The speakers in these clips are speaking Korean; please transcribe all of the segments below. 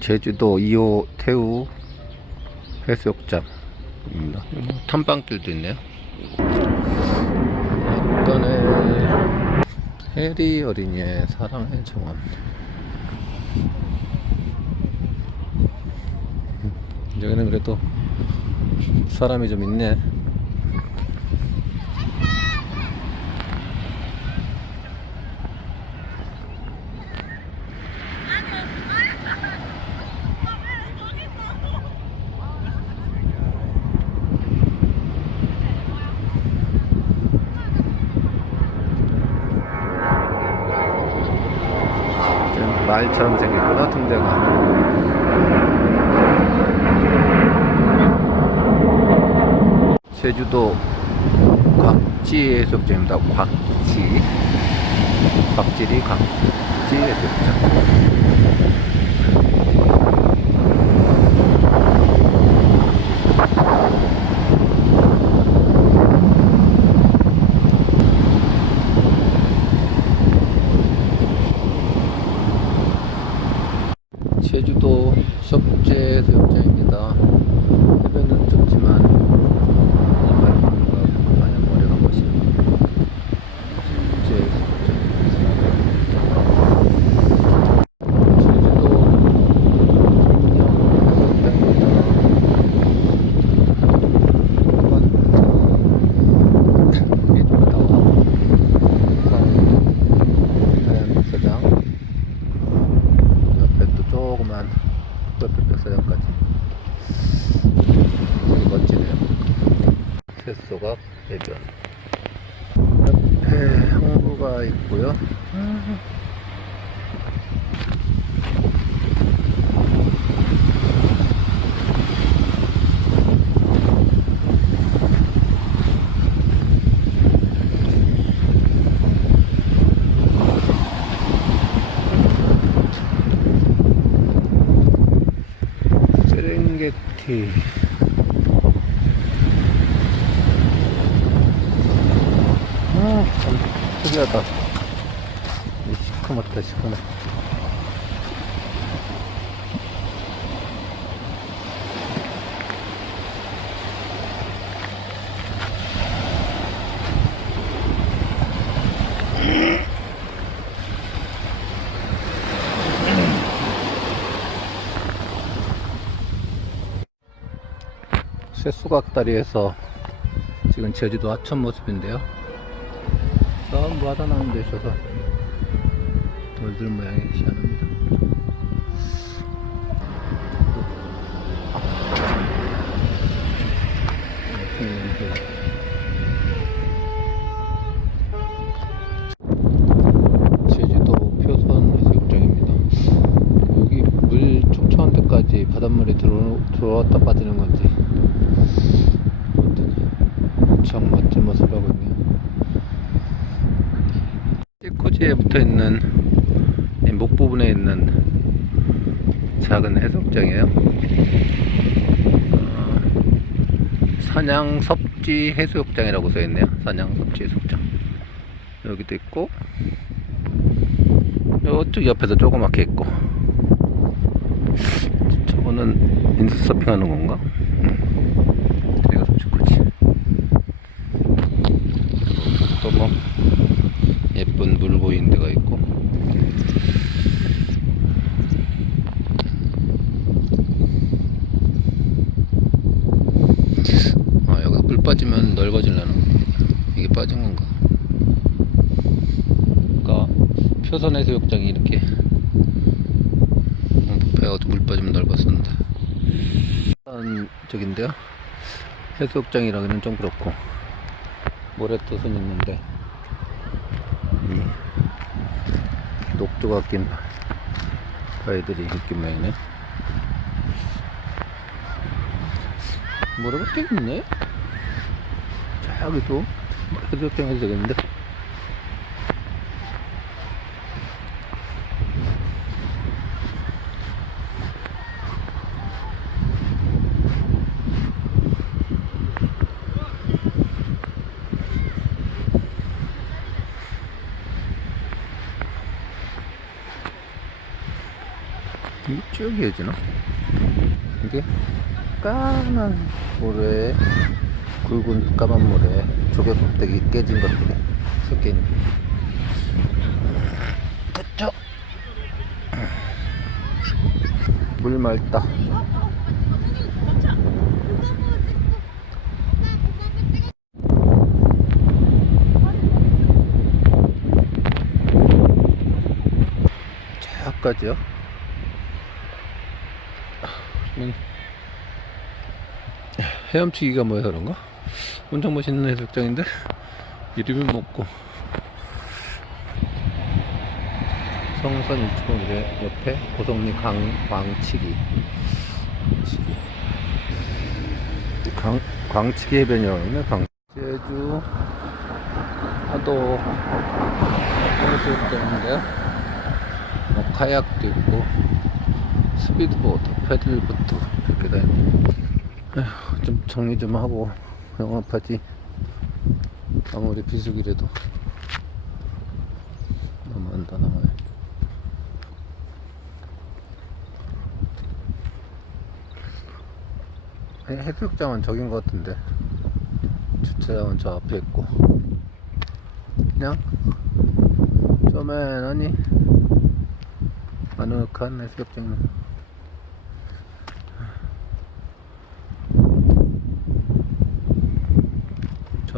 제주도 2호 태우 해수욕장입니다. 탐방길도 있네요. 약간의 해리 어린이의 사랑의 정원. 여기는 그래도 사람이 좀 있네. 좀 말처럼 생겼구나, 등대가. 제주도 곽지 해수욕장입니다. 곽지. 곽지리 곽지 해수욕장. 제주도 석재 해수욕장입니다. 해변은 좁지만 이 말씀과 마냥 어려운 것이 석재 해수욕장. 제주도 해수욕장. 옆에 또 조그만 옆에 백사장까지 되게 멋지네요 새소각 해변 옆에 항구가 있고요 세렝게티 아참 특이하다 이 시커멓다 시커멓 쇠수각다리에서 지금 제주도 하천 모습인데요. 전부 하다 나는 데 있어서 돌들 모양이 희한합니다. 제주도 표선 해수욕장입니다. 여기 물 촉촉한 데까지 바닷물이 들어, 들어왔다 빠지는 건지 아무튼 엄청 멋진 모습을 하고 있네요 찌 코지에 붙어있는 이목 부분에 있는 작은 해수욕장이에요. 어, 산양섭지 해수욕장이라고 써있네요. 산양섭지 해수욕장. 여기도 있고 이쪽 옆에도 조그맣게 있고. 저거는 인스서핑 하는 건가? 음. 여기가 솔직하지 또 뭐 예쁜 물 보이는 데가 있고 아 여기서 물 빠지면 넓어지려나 이게 빠진 건가? 그러니까 표선 해수욕장이 이렇게 배어도 물 빠지면 넓었었는데 한 저긴데요? 해수욕장이라기는 좀 그렇고 모래뜻은 있는데 이 녹조가 낀 바위들이 있긴 모양이네. 모래가 꽤 있네 여기도 이렇게 해도 되겠는데 쭉 이어지나? 이게 까만 볼에 굵은 까만 모래에 조개 껍데기 깨진 것들이 섞여 있는 그쵸? 물 맑다. 저까지요? 음, 헤엄치기가 뭐해서 그런가? 엄청 멋있는 해수욕장인데? 이름이 뭐고? 성산 일출봉 옆에 고성리 강, 광치기. 강, 광치기 해변이라고 있네 광 제주. 하도 해수욕장인데요. 뭐 카약도 있고 스피드보트, 패들보트 이렇게 다니고 좀 정리 좀 하고 영업하지 아무리 비수기라도 너무한다 나와요. 해- 해수욕장은 저긴 것 같은데. 주차장은 저 앞에 있고. 그냥 쪼맨하니 아늑한 해수욕장은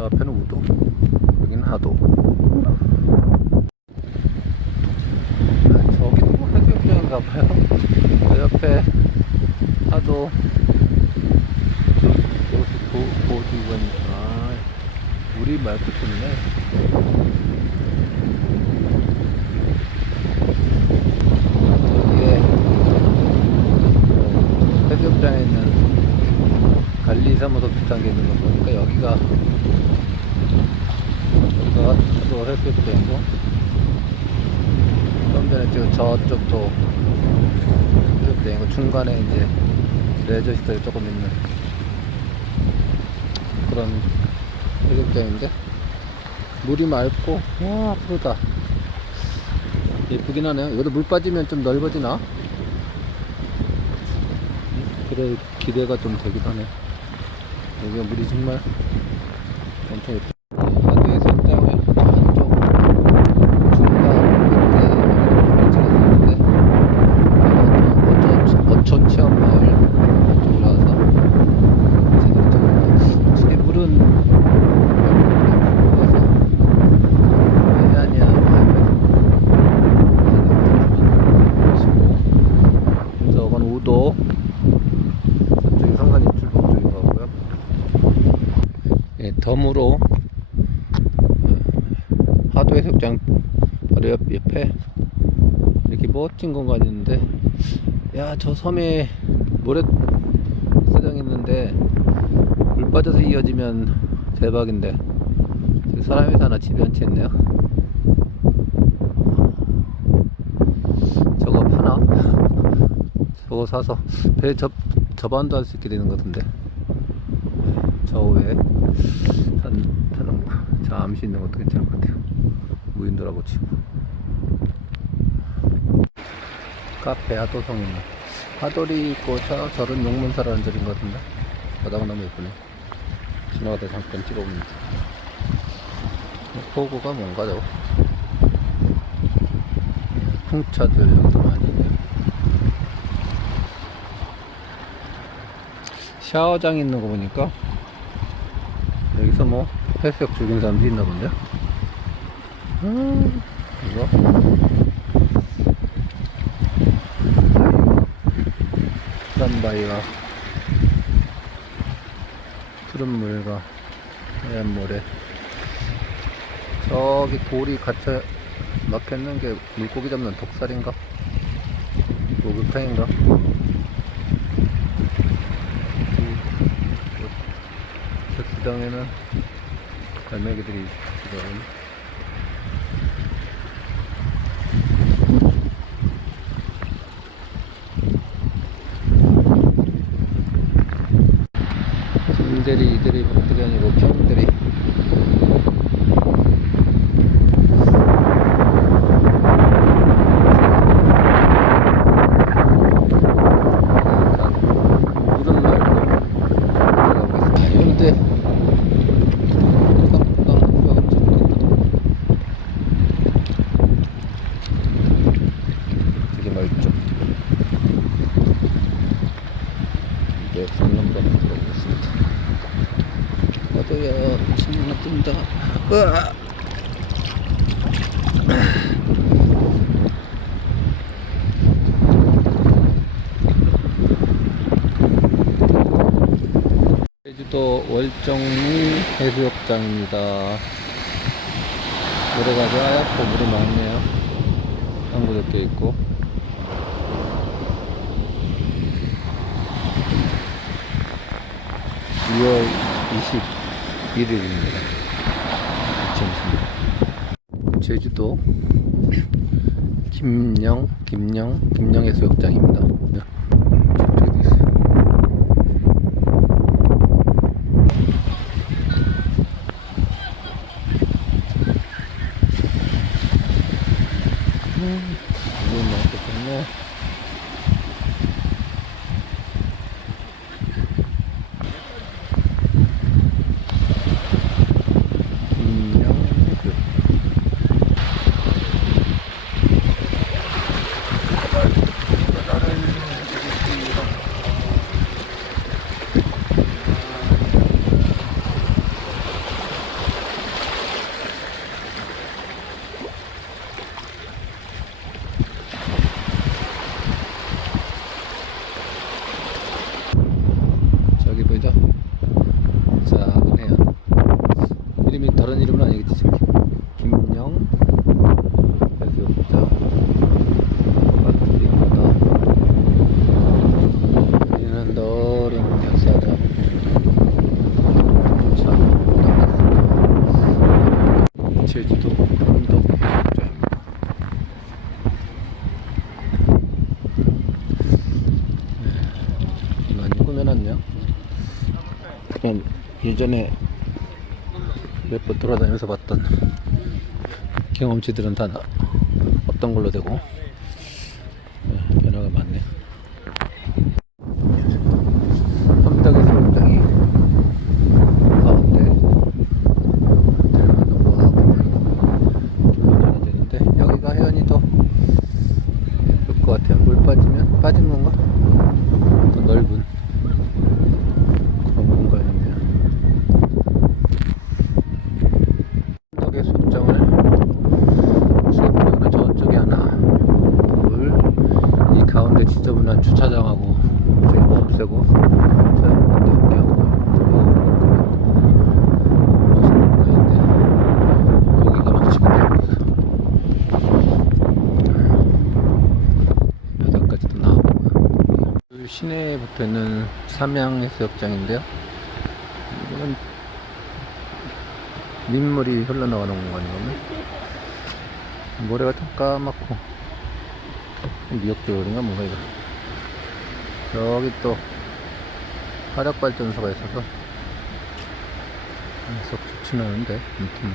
저 앞에는 우도 여기는 하도. 아, 저기도 뭐 해수욕장인가 봐요. 저 옆에 하도 저, 저기 보, 보디건 아 물이 맑고 좋네. 어, 해수욕장에 있는 관리사무소 비슷한 게 있는 거 여기가 여기가 또 해수욕장이고 좀 전에 지금 저쪽도 해수욕장이고 중간에 이제 레저 시설이 조금 있는 그런 해수욕장인데? 물이 맑고 와 푸르다. 예쁘긴 하네요. 여기도 물 빠지면 좀 넓어지나? 그래 기대가 좀 되긴 하네 여기가 물이 정말 엄청 예쁘 하드 해수욕장의 안쪽 중간 끝에 있는데 어촌 체험 마을 쪽으로 와서 제대로 찍었는데 집에 물은 저건 우도 저쪽이 성산 입출봉 쪽인 것 같고요 예, 덤으로 예, 하도 해수욕장 바로 옆, 옆에 이렇게 멋진 공간이 있는데 야 저 섬에 모래사장 있는데 물 빠져서 이어지면 대박인데. 사람이 사나 집이 한 채 있네요. 저거 파나? 저거 사서 배 접, 접안도 할 수 있게 되는 것 같은데 저 외에 산, 타는 거 잠시 있는 것도 괜찮을 것 같아요. 무인도라고 치고. 카페 하도성 있는 하돌이 있고 저, 저런 용문사라는 절인 것 같은데? 바다가 너무 예쁘네. 지나가다 잠깐 찍어봅니다 포구가 뭔가 저거? 풍차들 여기도 많이 있네요 샤워장 있는 거 보니까 여기서 뭐 해수욕 즐기는 사람들이 있나 본데요 음, 이거 푸른 바위와 푸른 물과 하얀 모래 저기 돌이 갇혀 막혀있는 게 물고기 잡는 독살인가? 목욕탕인가? 저 주장에는 갈매기들이 지금 짐들이 이들이 복들이 아니고 평들이 네, 성남으로 들어오겠습니다. 신호가 뜬다. 으아! 제주도 월정리 해수욕장입니다. 모래가 아주 하얗고 물이 많네요. 한구도 껴 있고. (2월 21 일입니다) 제주도 김영 김영 김영 해수욕장입니다 저쪽에도 있어요 음, 물이 많겠네 김영 해수욕장 저기 보이죠? 작은 해안 이름이 다른 이름은 아니겠지 지금 김영 해수욕장 마트리마다 여기는 너른 역사장 참 나갔습니다 제주도 함덕 해수욕장입니다 네, 많이 꾸며놨네요 그냥 예전에 몇 번 돌아다니면서 봤던 경험치들은 다 나- 없던 걸로 되고 네, 변화가 많네. 함덕에서 굉장히 가운데 들어가 넘어가고 기분이 되는데 여기가 해안이 더 예쁠 것 같아요. 물 빠지면 빠진 건가? 더 넓은 그런 공간이네요. 덕의 숫정을 세분으로 저쪽에 하나, 둘, 이 가운데 지저분한 주차장하고 이거 없애고 자 반대쪽에 하고 멋있는 공간인데 여기가 막히겠네요. 바닥까지도 나오고 시내에 붙어 있는 삼양 해수욕장인데요. 이거는 민물이 흘러나가는 공간이거든요. 모래가 좀 까맣고 미역조인가 뭔가 이거. 저기 또 화력발전소가 있어서 썩 좋진 않은데 아무튼